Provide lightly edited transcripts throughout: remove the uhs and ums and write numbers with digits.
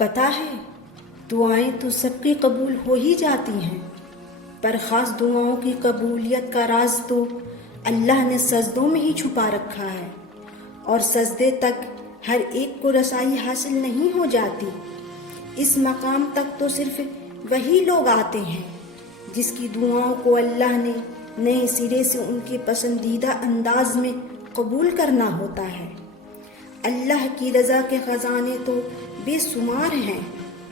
پتہ ہے دعائیں تو سب کی قبول ہو ہی جاتی ہیں، پر خاص دعاؤں کی قبولیت کا راز تو اللہ نے سجدوں میں ہی چھپا رکھا ہے، اور سجدے تک ہر ایک کو رسائی حاصل نہیں ہو جاتی۔ اس مقام تک تو صرف وہی لوگ آتے ہیں جس کی دعاؤں کو اللہ نے نئے سرے سے ان کے پسندیدہ انداز میں قبول کرنا ہوتا ہے۔ اللہ کی رضا کے خزانے تو بے شمار ہیں،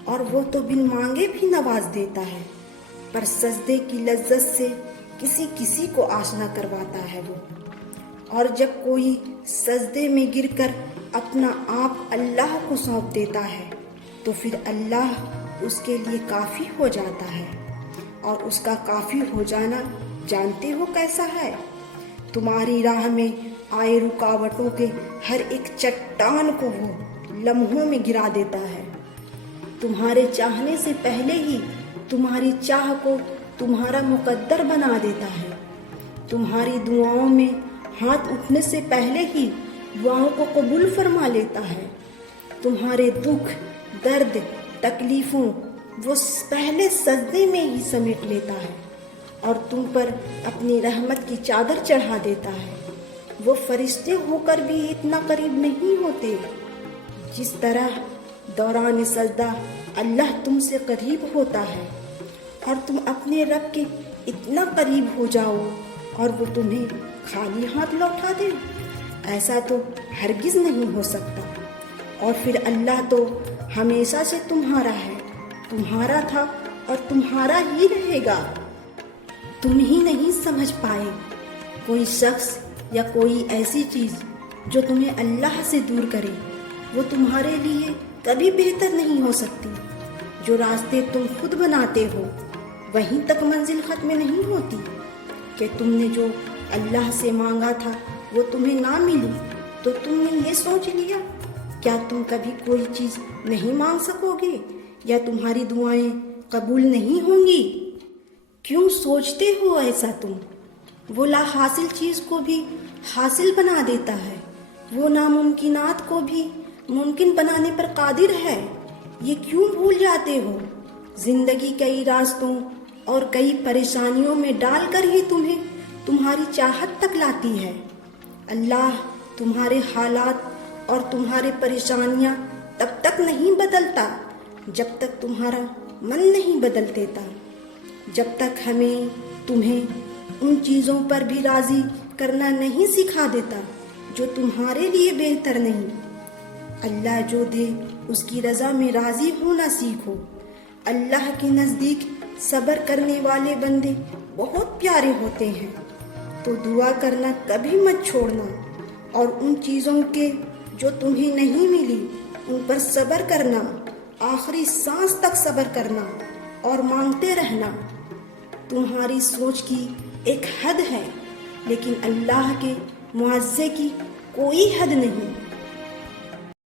اور وہ تو بن مانگے بھی نواز دیتا ہے، پر سجدے کی لذت سے کسی کسی کو آشنا کرواتا ہے وہ۔ اور جب کوئی سجدے میں گر کر اپنا آپ اللہ کو سونپ دیتا ہے تو پھر اللہ اس کے لیے کافی ہو جاتا ہے، اور اس کا کافی ہو جانا جانتے ہو کیسا ہے؟ تمہاری راہ میں آئے رکاوٹوں کے ہر ایک چٹان کو وہ لمحوں میں گرا دیتا ہے۔ تمہارے چاہنے سے پہلے ہی تمہاری چاہ کو تمہارا مقدر بنا دیتا ہے۔ تمہاری دعاؤں میں ہاتھ اٹھنے سے پہلے ہی دعاؤں کو قبول فرما لیتا ہے۔ تمہارے دکھ، درد، تکلیفوں وہ پہلے سجدے میں ہی سمیٹ لیتا ہے، اور تم پر اپنی رحمت کی چادر چڑھا دیتا ہے۔ وہ فرشتے ہو کر بھی اتنا قریب نہیں ہوتے جس طرح دوران سجدہ اللہ تم سے قریب ہوتا ہے، اور تم اپنے رب کے اتنا قریب ہو جاؤ اور وہ تمہیں خالی ہاتھ لوٹا دے، ایسا تو ہرگز نہیں ہو سکتا۔ اور پھر اللہ تو ہمیشہ سے تمہارا ہے، تمہارا تھا اور تمہارا ہی رہے گا۔ تم ہی نہیں سمجھ پائے کوئی شخص یا کوئی ایسی چیز جو تمہیں اللہ سے دور کرے، وہ تمہارے لیے کبھی بہتر نہیں ہو سکتی۔ جو راستے تم خود بناتے ہو وہیں تک منزل ختم نہیں ہوتی، کہ تم نے جو اللہ سے مانگا تھا وہ تمہیں نہ ملی تو تم نے یہ سوچ لیا کیا تم کبھی کوئی چیز نہیں مانگ سکو گے، یا تمہاری دعائیں قبول نہیں ہوں گی؟ کیوں سوچتے ہو ایسا تم؟ وہ لا حاصل چیز کو بھی حاصل بنا دیتا ہے، وہ ناممکنات کو بھی ممکن بنانے پر قادر ہے۔ یہ کیوں بھول جاتے ہو؟ زندگی کئی راستوں اور کئی پریشانیوں میں ڈال کر ہی تمہیں تمہاری چاہت تک لاتی ہے۔ اللہ تمہارے حالات اور تمہاری پریشانیاں تب تک نہیں بدلتا جب تک تمہارا من نہیں بدل دیتا، جب تک ہمیں تمہیں ان چیزوں پر بھی راضی کرنا نہیں سکھا دیتا جو تمہارے لیے بہتر نہیں۔ اللہ جو دے اس کی رضا میں راضی ہونا سیکھو۔ اللہ کے نزدیک صبر کرنے والے بندے بہت پیارے ہوتے ہیں، تو دعا کرنا کبھی مت چھوڑنا، اور ان چیزوں کے جو تمہیں نہیں ملی ان پر صبر کرنا، آخری سانس تک صبر کرنا اور مانگتے رہنا۔ تمہاری سوچ کی ایک حد ہے، لیکن اللہ کے معاوضے کی کوئی حد نہیں۔